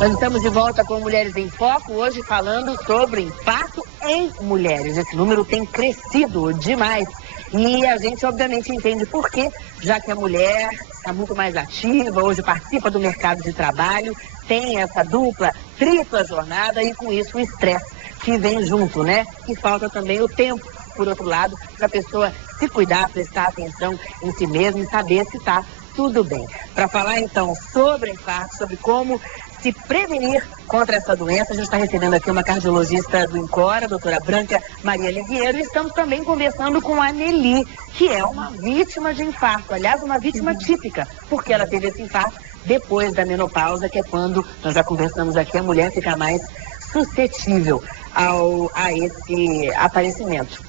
Nós estamos de volta com Mulheres em Foco, hoje falando sobre impacto em mulheres. Esse número tem crescido demais e a gente obviamente entende por quê, já que a mulher está muito mais ativa, hoje participa do mercado de trabalho, tem essa dupla, tripla jornada e com isso o estresse que vem junto, né? E falta também o tempo, por outro lado, para a pessoa se cuidar, prestar atenção em si mesma e saber se está tudo bem. Para falar então sobre infarto, sobre como se prevenir contra essa doença, a gente está recebendo aqui uma cardiologista do INCOR, a doutora Branca Maria Liviero, e estamos também conversando com a Nelly, que é uma vítima de infarto, aliás, uma vítima típica, porque ela teve esse infarto depois da menopausa, que é quando, nós já conversamos aqui, a mulher fica mais suscetível a esse aparecimento,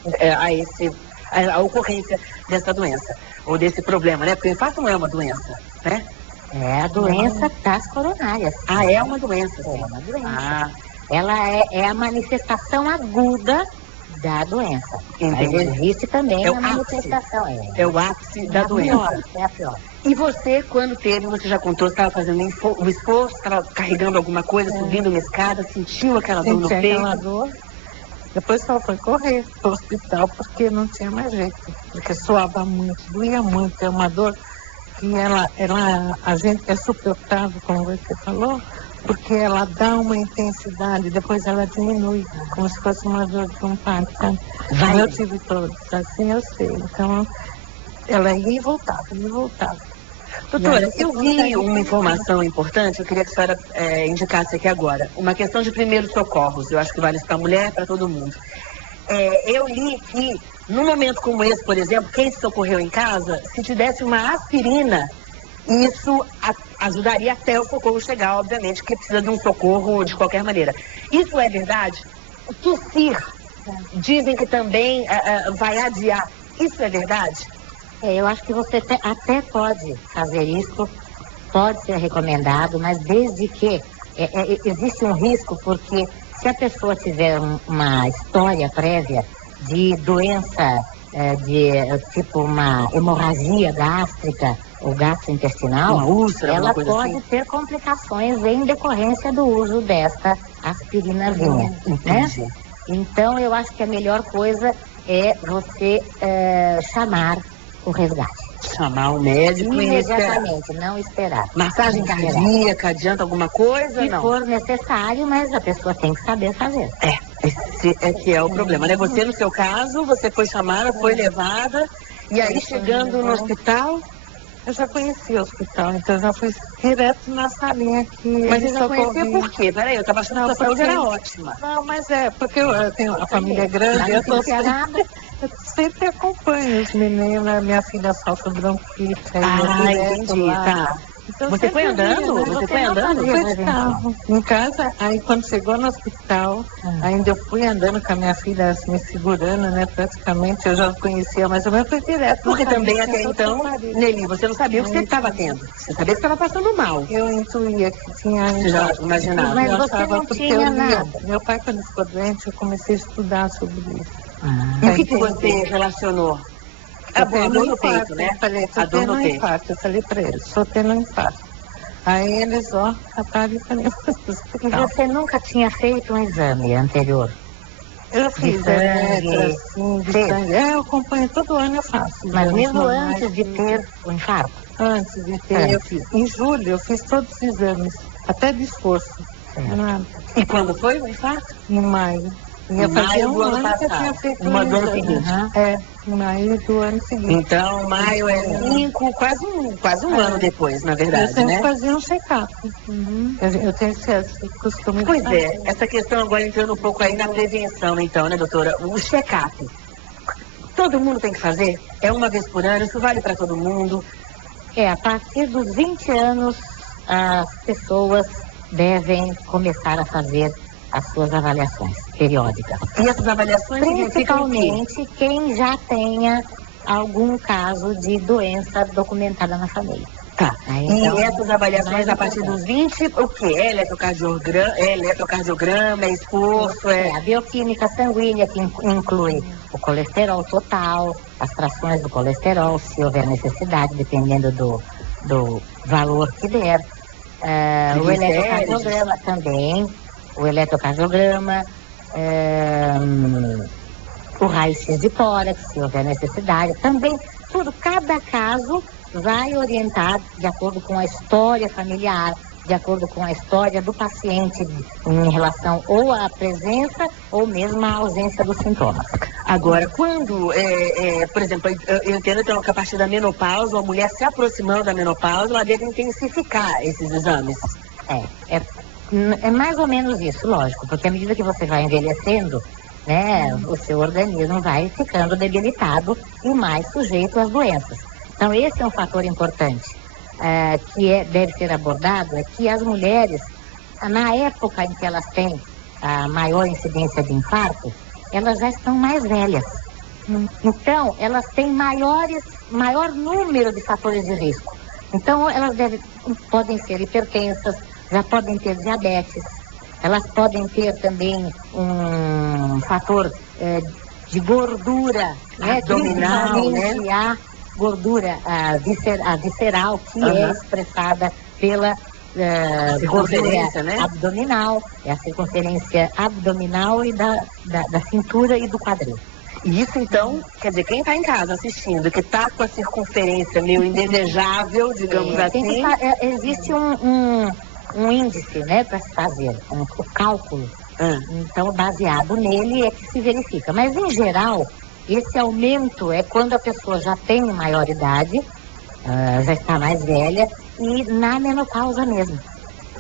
a ocorrência dessa doença, ou desse problema, né? Porque o infarto não é uma doença, né? É a doença das coronárias. Ah, é uma doença? Sim. É uma doença. Ah. Ela é a manifestação aguda da doença. Entendi. Mas existe também É a o manifestação. É o ápice da doença. É a pior. E você, quando teve, você já contou, estava fazendo um esforço, estava carregando alguma coisa, subindo uma escada, sentiu aquela dor no peito? Aquela dor. Depois só foi correr para o hospital porque não tinha mais jeito. Porque suava muito, doía muito. É uma dor que a gente é suportável, como você falou, porque ela dá uma intensidade, depois ela diminui, como se fosse uma dor de um parto, sabe? Eu tive todos, assim eu sei. Então, ela ia e voltava, ia e voltava. Doutora, eu vi uma informação importante, eu queria que a senhora indicasse aqui agora. Uma questão de primeiros socorros, eu acho que vale isso para a mulher, para todo mundo. Eu li que, num momento como esse, por exemplo, quem se socorreu em casa, se te desse uma aspirina, isso ajudaria até o socorro chegar, obviamente, porque precisa de um socorro de qualquer maneira. Isso é verdade? O tossir, dizem que também vai adiar. Isso é verdade? Eu acho que você até pode fazer isso, pode ser recomendado, mas desde que existe um risco, porque se a pessoa tiver uma história prévia de doença, tipo uma hemorragia gástrica ou gastrointestinal, uma úlcera, ela pode assim? ter complicações em decorrência do uso desta aspirinazinha, né? Então, eu acho que a melhor coisa é você chamar o resgate. Chamar o médico imediatamente, não esperar. Massagem cardíaca, adianta alguma coisa? Se for necessário, mas a pessoa tem que saber fazer. Esse é que é o problema, né? Você, no seu caso, você foi chamada, foi levada, e aí chegando no hospital... Eu já conhecia o hospital, então eu já fui direto na salinha que... Mas você já conhecia por quê? Peraí, eu estava achando que a saúde era ótima. Não, mas porque eu tenho a família grande, eu sempre acompanho os meninos, minha filha sofre bronquite. Entendi, tá. Então, você foi andando? Você foi andando? Foi de carro. Em casa, aí quando chegou no hospital, ainda eu fui andando com a minha filha me segurando, né? Praticamente, eu já conhecia, mas eu fui direto. Porque também até então, Nelly, você não sabia o que você estava tendo. Você sabia que estava passando mal. Eu intuía que tinha... Você já imaginava? Mas você não tinha nada. Meu pai, quando ficou doente, eu comecei a estudar sobre isso. E o que você relacionou? A dor no peito, né? A dor no peito. Eu falei para eles, estou tendo um infarto. Aí eles, trataram e falei, e você nunca tinha feito um exame anterior? Eu fiz de sangue. Eu acompanho, todo ano eu faço. Mas mesmo antes de ter o infarto? Antes de ter, eu fiz. Em julho eu fiz todos os exames, até de esforço. E quando foi o infarto? Em maio. Em maio do ano passado, no ano seguinte. Em maio do ano seguinte. Então, maio é 5, quase um ano depois, na verdade, eu sempre né? fazia um check-up. Eu tenho esse costume. Pois é, essa questão agora entrando um pouco aí na prevenção, então, né, doutora? O check-up. Todo mundo tem que fazer? É uma vez por ano? Isso vale para todo mundo? A partir dos 20 anos, as pessoas devem começar a fazer as suas avaliações periódicas. E essas avaliações principalmente quem já tenha algum caso de doença documentada na família. Tá. Então, e essas avaliações a partir dos 20, o quê? Eletrocardiograma, esforço? A bioquímica sanguínea, que inclui o colesterol total, as frações do colesterol, se houver necessidade, dependendo do valor que der. O eletrocardiograma também, o eletrocardiograma, o raio-x de tórax, se houver necessidade, também tudo, cada caso vai orientar de acordo com a história familiar, de acordo com a história do paciente em relação ou à presença ou mesmo à ausência dos sintomas. Agora, quando, por exemplo, eu entendo então, que a partir da menopausa, a mulher se aproximando da menopausa, ela deve intensificar esses exames. É mais ou menos isso, lógico, porque à medida que você vai envelhecendo, né, o seu organismo vai ficando debilitado e mais sujeito às doenças. Então, esse é um fator importante. Que deve ser abordado, é que as mulheres, na época em que elas têm a maior incidência de infarto, elas já estão mais velhas. Então, elas têm maior número de fatores de risco. Então, elas podem ser hipertensas, já podem ter diabetes, elas podem ter também um fator de gordura, abdominal, né? A gordura visceral, que é expressada pela gordura, né? Abdominal, é a circunferência abdominal e da cintura e do quadril. E isso, então, quer dizer, quem está em casa assistindo, que está com a circunferência meio indesejável, digamos assim... Existe um índice, né, para se fazer, o cálculo. Então, baseado nele é que se verifica. Mas, em geral, esse aumento é quando a pessoa já tem maior idade, já está mais velha, e na menopausa mesmo.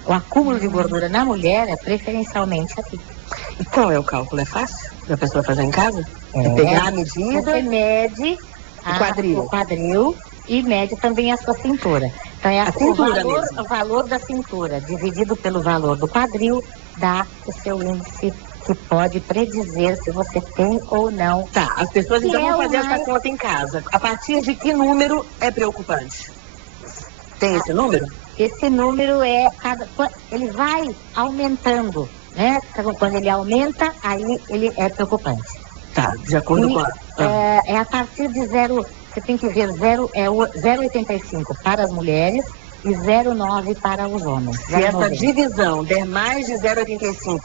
O acúmulo de gordura na mulher é preferencialmente aqui. E qual é o cálculo? É fácil da pessoa fazer em casa? É pegar a medida? Você mede o quadril e mede também a sua cintura. Então, o valor da cintura dividido pelo valor do quadril dá o seu índice que pode predizer se você tem ou não. Tá, as pessoas então vão fazer essa conta em casa. A partir de que número é preocupante? Tem esse número? Esse número ele vai aumentando, né? Quando ele aumenta, aí ele é preocupante. Tá, de acordo com a partir de você tem que ver 0,85 para as mulheres e 0,9 para os homens. Se essa divisão der mais de 0,85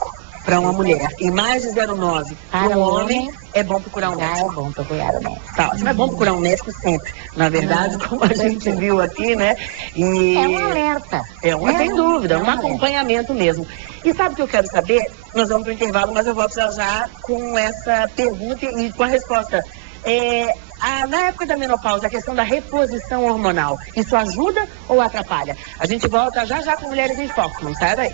para uma mulher e mais de 0,9 para um homem, é bom procurar um médico. É bom procurar um médico. Tá, é bom procurar um médico sempre. Na verdade, como a gente viu aqui, né? E é um alerta. Sem dúvida, um acompanhamento mesmo. E sabe o que eu quero saber? Nós vamos para o intervalo, mas eu volto já com essa pergunta e com a resposta. Na época da menopausa, a questão da reposição hormonal, isso ajuda ou atrapalha? A gente volta já com Mulheres em Foco, não sai daí.